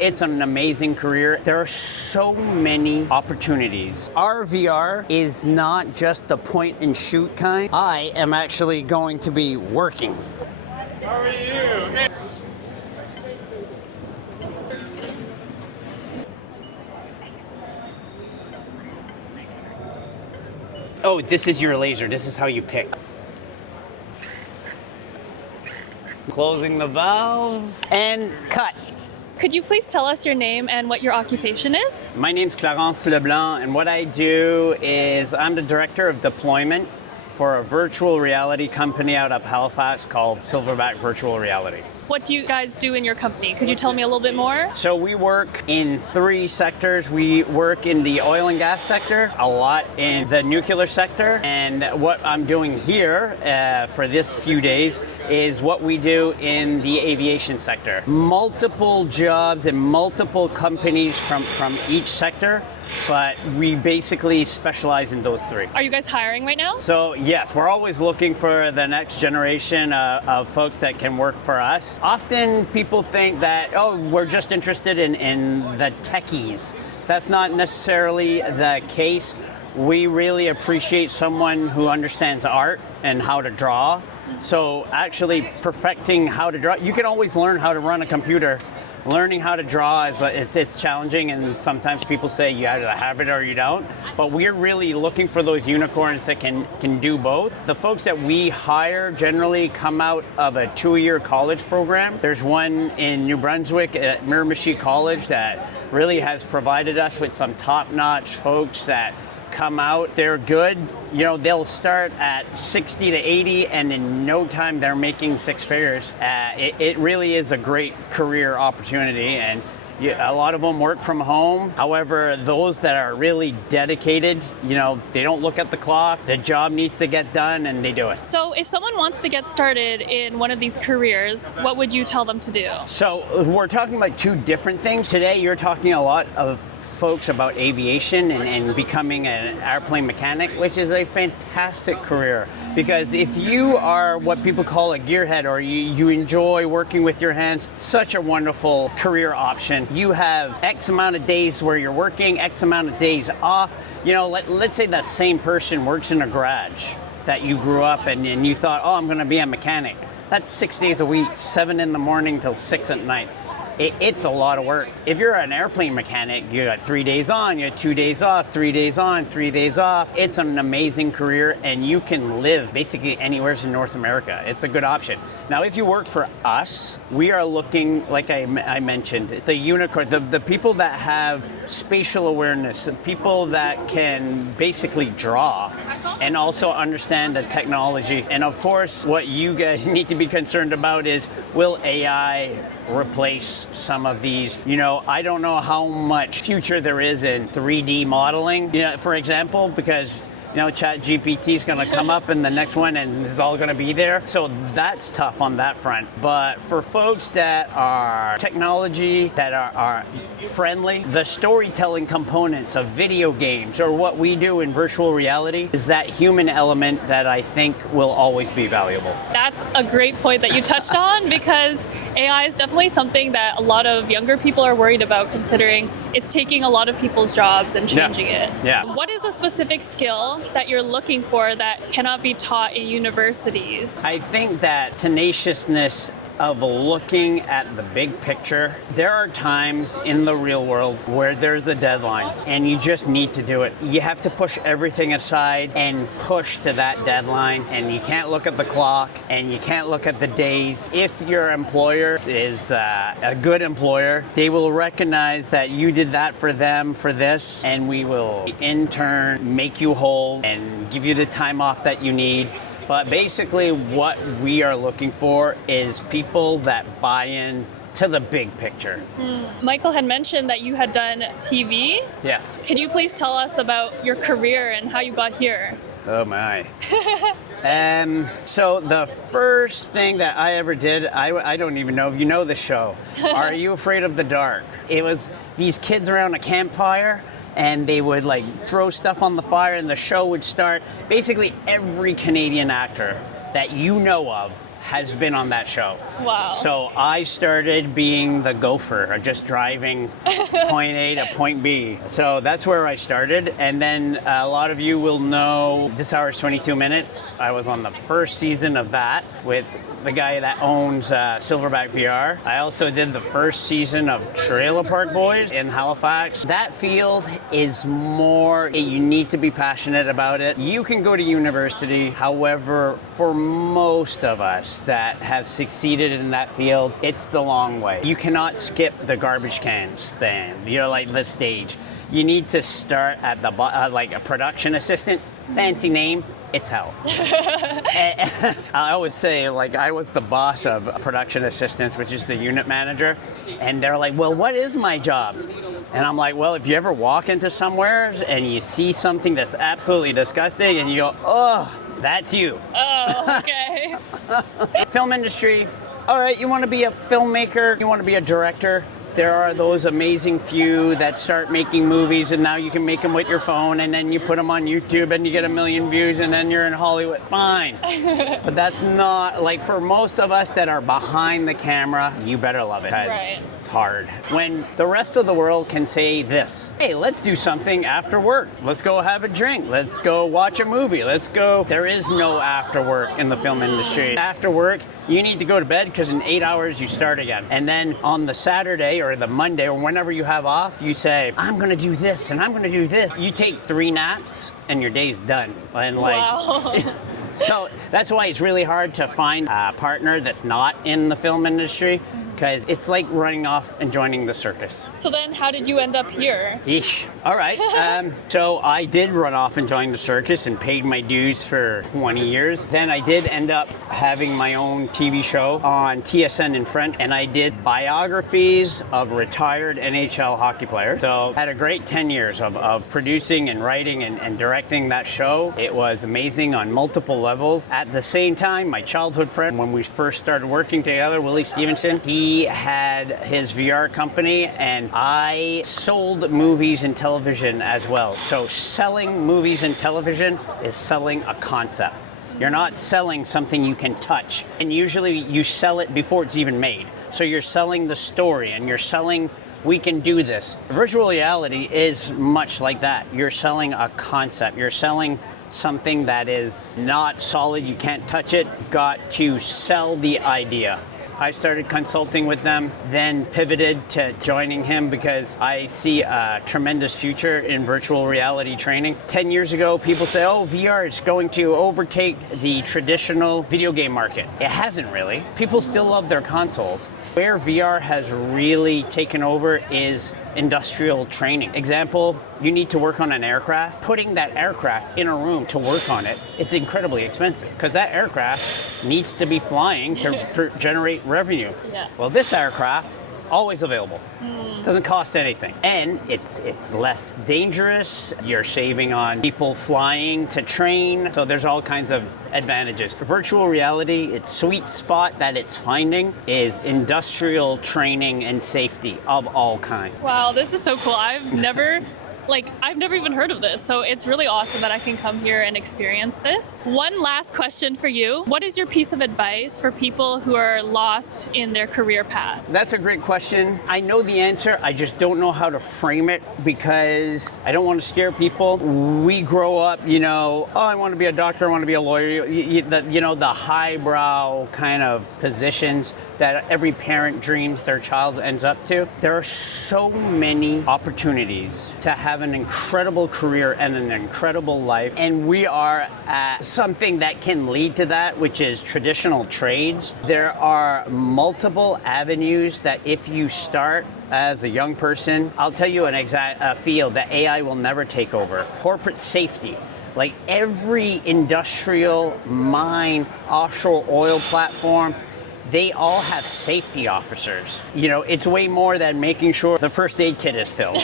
It's an amazing career. There are so many opportunities. Our VR is not just the point and shoot kind. I am actually going to be working. How are you? Oh, this is your laser. This is how you pick. Closing the valve and cut. Could you please tell us your name and what your occupation is? My name's Clarence Leblanc, and what I do is I'm the director of deployment for a virtual reality company out of Halifax called Silverback Virtual Reality. What do you guys do in your company? Could you tell me a little bit more? So we work in 3 sectors. We work in the oil and gas sector, a lot in the nuclear sector, and what I'm doing here for this few days is what we do in the aviation sector. Multiple jobs and multiple companies from each sector, but we basically specialize in those 3. Are you guys hiring right now? So yes, we're always looking for the next generation of folks that can work for us. Often people think that, oh, we're just interested in the techies. That's not necessarily the case. We really appreciate someone who understands art and how to draw. So actually perfecting how to draw, you can always learn how to run a computer. Learning how to draw it's challenging, and sometimes people say you either have it or you don't. But we're really looking for those unicorns that can do both. The folks that we hire generally come out of a 2-year college program. There's one in New Brunswick at Miramichi College that really has provided us with some top-notch folks that come out. They're good. You know, they'll start at 60 to 80, and in no time they're making 6 figures. It really is a great career opportunity, and a lot of them work from home. However, those that are really dedicated, you know, they don't look at the clock. The job needs to get done, and they do it. So if someone wants to get started in one of these careers, what would you tell them to do? So we're talking about 2 different things. Today, you're talking a lot of folks about aviation and becoming an airplane mechanic, which is a fantastic career, because if you are what people call a gearhead, or you enjoy working with your hands, such a wonderful career option. You have X amount of days where you're working, X amount of days off. You know, let's say that same person works in a garage that you grew up in, and you thought, oh, I'm going to be a mechanic. That's 6 days a week, 7 in the morning till 6 at night. It's a lot of work. If you're an airplane mechanic, you got 3 days on, you got 2 days off, 3 days on, 3 days off. It's an amazing career, and you can live basically anywhere in North America. It's a good option. Now, if you work for us, we are looking, like I mentioned, the unicorns, the people that have spatial awareness, the people that can basically draw and also understand the technology. And of course, what you guys need to be concerned about is, will AI replace some of these? You know, I don't know how much future there is in 3D modeling, you know, for example, because you know, ChatGPT is going to come up in the next one and it's all going to be there. So that's tough on that front. But for folks that are technology, that are friendly, the storytelling components of video games or what we do in virtual reality is that human element that I think will always be valuable. That's a great point that you touched on, because AI is definitely something that a lot of younger people are worried about, considering it's taking a lot of people's jobs and changing it. Yeah. What is a specific skill that you're looking for that cannot be taught in universities? I think that tenaciousness of looking at the big picture. There are times in the real world where there's a deadline and you just need to do it. You have to push everything aside and push to that deadline, and you can't look at the clock and you can't look at the days. If your employer is a good employer, they will recognize that you did that for them for this, and we will in turn make you whole and give you the time off that you need. But basically what we are looking for is people that buy in to the big picture. Michael had mentioned that you had done TV. Yes. Could you please tell us about your career and how you got here? Oh my. So the first thing that I ever did, I don't even know if you know the show, Are You Afraid of the Dark? It was these kids around a campfire, and they would like throw stuff on the fire and the show would start. Basically every Canadian actor that you know of has been on that show. Wow. So I started being the gopher, just driving point A to point B. So that's where I started. And then a lot of you will know This Hour is 22 Minutes. I was on the first season of that with the guy that owns Silverback VR. I also did the first season of Trailer Park Boys in Halifax. That field is more, you need to be passionate about it. You can go to university. However, for most of us that have succeeded in that field, it's the long way. You cannot skip the garbage can stand, like the stage. You need to start at the like a production assistant. Fancy name, it's hell. I always say, like, I was the boss of production assistants, which is the unit manager, and they're like, well, what is my job? And I'm like, well, if you ever walk into somewhere and you see something that's absolutely disgusting and you go, oh, that's you. Oh, okay. Film industry, all right, you want to be a filmmaker, you want to be a director. There are those amazing few that start making movies, and now you can make them with your phone, and then you put them on YouTube and you get 1 million views, and then you're in Hollywood. Fine. But that's not, like, for most of us that are behind the camera, you better love it. Right. It's hard. When the rest of the world can say this, hey, let's do something after work. Let's go have a drink. Let's go watch a movie. Let's go. There is no after work in the film industry. After work, you need to go to bed because in 8 hours you start again. And then on the Saturday or the Monday or whenever you have off, you say, I'm going to do this and I'm going to do this. You take 3 naps and your day's done. And Wow. So that's why it's really hard to find a partner that's not in the film industry, because it's like running off and joining the circus. So then how did you end up here? Eesh. All right. So I did run off and join the circus and paid my dues for 20 years. Then I did end up having my own TV show on TSN in French, and I did biographies of retired NHL hockey players. So I had a great 10 years of producing and writing and directing that show. It was amazing on multiple levels. At the same time, my childhood friend, when we first started working together, Willie Stevenson, he had his VR company, and I sold movies and television as well. So selling movies and television is selling a concept. You're not selling something you can touch. And usually you sell it before it's even made. So you're selling the story, and you're selling, we can do this. Virtual reality is much like that. You're selling a concept. You're selling something that is not solid, you can't touch it. You've got to sell the idea. I started consulting with them, then pivoted to joining him because I see a tremendous future in virtual reality training. 10 years ago, people say, oh, VR is going to overtake the traditional video game market. It hasn't really. People still love their consoles. Where VR has really taken over is industrial training. Example, you need to work on an aircraft. Putting that aircraft in a room to work on it, it's incredibly expensive because that aircraft needs to be flying to generate revenue. Yeah. Well, this aircraft is always available. It doesn't cost anything. And it's less dangerous. You're saving on people flying to train. So there's all kinds of advantages. Virtual reality, its sweet spot that it's finding is industrial training and safety of all kinds. Wow, this is so cool. I've never even heard of this, so it's really awesome that I can come here and experience this. One last question for you. What is your piece of advice for people who are lost in their career path? That's a great question. I know the answer, I just don't know how to frame it because I don't want to scare people. We grow up, oh, I want to be a doctor, I want to be a lawyer, the highbrow kind of positions that every parent dreams their child ends up to. There are so many opportunities to have an incredible career and an incredible life, and we are at something that can lead to that, which is traditional trades. There are multiple avenues that if you start as a young person, I'll tell you an exact field that AI will never take over. Corporate safety. Like every industrial mine, offshore oil platform, they all have safety officers. It's way more than making sure the first aid kit is filled.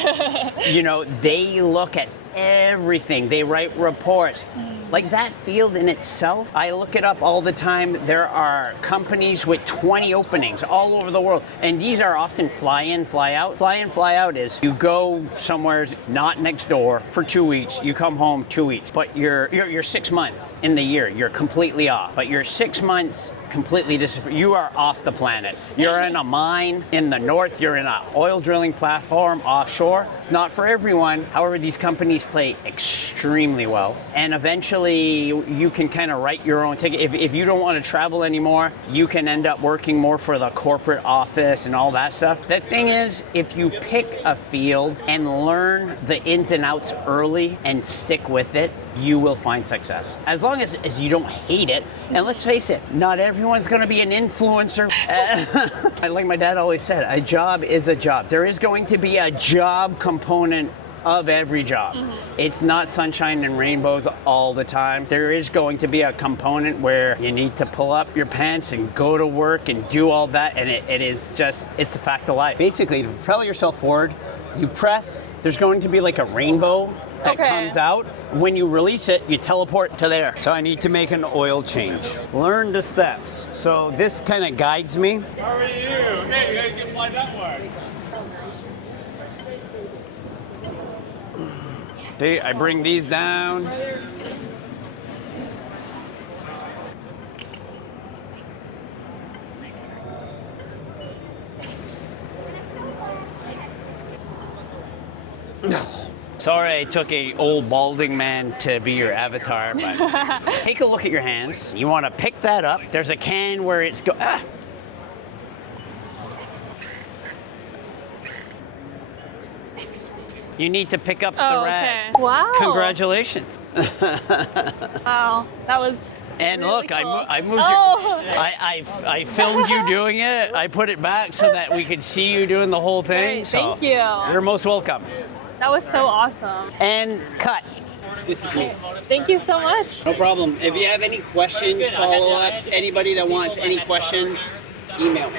They look at everything. They write reports. Like that field in itself, I look it up all the time. There are companies with 20 openings all over the world. And these are often fly in, fly out. Fly in, fly out is you go somewhere not next door for 2 weeks, you come home 2 weeks. But you're 6 months in the year, you're completely off. But you're 6 months completely disappear. You are off the planet. You're in a mine in the north, you're in an oil drilling platform offshore. It's not for everyone. However, these companies play extremely well. And eventually you can kind of write your own ticket. If you don't want to travel anymore, you can end up working more for the corporate office and all that stuff. The thing is, if you pick a field and learn the ins and outs early and stick with it, you will find success. As long as you don't hate it. And let's face it, not everyone's going to be an influencer. Like my dad always said, a job is a job. There is going to be a job component of every job. It's not sunshine and rainbows all the time. There is going to be a component where you need to pull up your pants and go to work and do all that, and it is just, it's a fact of life. Basically, to propel yourself forward, you press, there's going to be like a rainbow that comes out. When you release it, you teleport to there. So I need to make an oil change. Learn the steps. So this kind of guides me. How are you? Hey, you can fly that way. See, I bring these down. Sorry I took a old balding man to be your avatar, but take a look at your hands. You want to pick that up. There's a can where it's You need to pick up the rag. Okay. Wow. Congratulations. Wow, that was. And really look, cool. I moved Oh. I filmed you doing it. I put it back so that we could see you doing the whole thing. Great, thank you. You're most welcome. That was so awesome. And cut. This is me. Thank you so much. No problem. If you have any questions, follow-ups, anybody that wants any questions, email me.